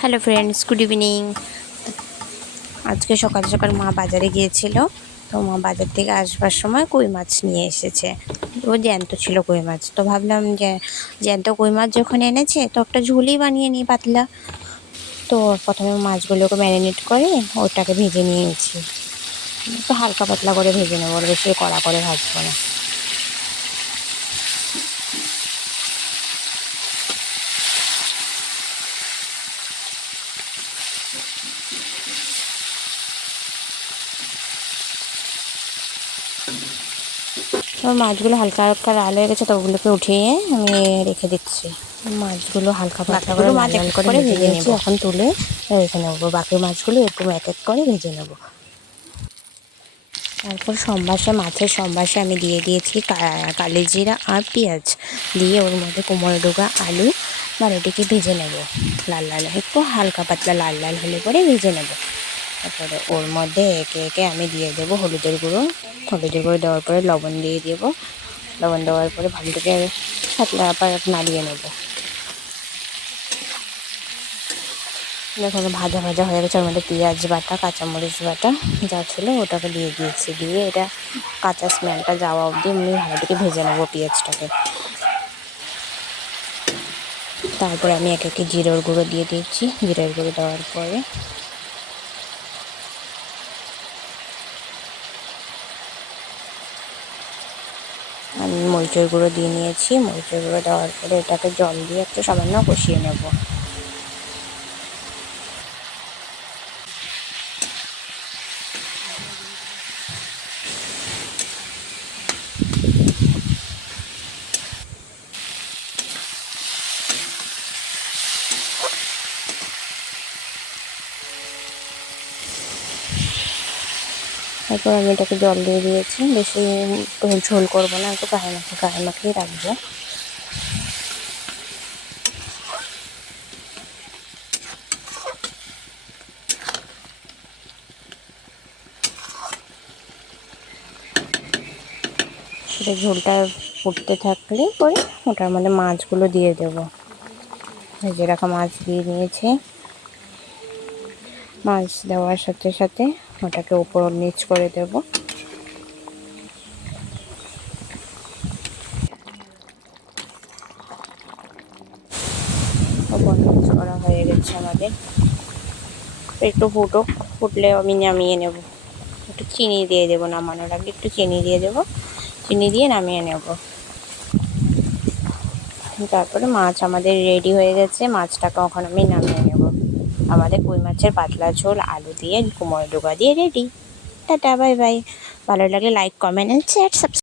Hello friends, good evening. আজকে সকাল সকাল মা বাজারে গিয়েছিল। তো মা বাজার থেকে আসবার সময় কই মাছ নিয়ে এসেছে। ও জ্যান্ত ছিল কই মাছ, তো ভাবলাম যে জ্যান্ত কই মাছ যখন এনেছে তো একটা ঝুলি বানিয়ে নিই পাতলা। তো প্রথমে মাছগুলোকে ম্যারিনেট করে ওটাকে ভেজে নিয়েছি। একটু হালকা পাতলা করে ভেজে নেবো, বেশি কড়া করে ভাজবো না। মাছগুলো হালকা হালকা লাল হয়ে গেছে, তো ওগুলোকে উঠিয়ে আমি রেখে দিচ্ছি। মাছগুলো হালকা পাতলা করে লাল লাল করে ভেজে নিয়েছি, এখন তুলে রেখে নেবো। বাকি মাছগুলো এরকম এক এক করে ভেজে নেব। তারপর মাছের সম্বাসে আমি দিয়ে দিয়েছি কালি জিরা আর পেঁয়াজ দিয়ে ওর মধ্যে কুমড়ো ডোকা আলু এটিকে ভেজে নেব লাল লাল, একটু হালকা পাতলা লাল লাল হলে পরে ভেজে নেব। তারপরে ওর মধ্যে একে একে আমি দিয়ে দেবো হলুদের গুঁড়ো দেওয়ার পরে লবণ দিয়ে দেবো। লবণ দেওয়ার পরে ভালো থেকে পাতলা নাড়িয়ে নেব। দেখুন ভাজা ভাজা হয়ে গেছে। ওর মধ্যে পেঁয়াজ বাটা, কাঁচামরিচ বাটা যা ছিল ওটাকে দিয়ে দিয়েছি। দিয়ে এটা কাঁচা স্মেলটা যাওয়া অবধি আমি ভালো থেকে ভেজে নেবো পেঁয়াজটাকে। তারপরে আমি এক একে জিরের গুঁড়ো দিয়ে দিচ্ছি। জিরের গুঁড়ো দেওয়ার পরে আমি মরিচের গুঁড়ো দিয়ে নিয়েছি। মরিচের গুঁড়ো দেওয়ার পরে এটাকে জল দিয়ে একটু সামান্য কষিয়ে নেব। তারপর আমি এটাকে জল দিয়ে দিয়েছি। বেশি ঝোল করবো না, একটু গায়ে মাখিয়ে রাখবো। সেটা ঝোলটা ফুটতে থাকলে পরে ওটার মধ্যে মাছগুলো দিয়ে দেবো। ভেজে রাখা মাছ দিয়ে নিয়েছি। মাছ দেওয়ার সাথে সাথে ওটাকে উপর নিচ করে দেব। উপর নিচ করা হয়ে গেছে আমাদের। একটু ফুটলে আমি নামিয়ে নেব। একটু চিনি দিয়ে দেবো, নামানোর আগে একটু চিনি দিয়ে দেবো। চিনি দিয়ে নামিয়ে নেব। তারপরে মাছ আমাদের রেডি হয়ে গেছে। মাছটাকে এখন আমি নামিয়ে নেব। আমাদের কই মাছের পাতলা ঝোল আলু দিয়ে কুমড়ো ডোকা দিয়ে রেডি। Tata, bye bye. ভালো লাগে like, comment and share, subscribe.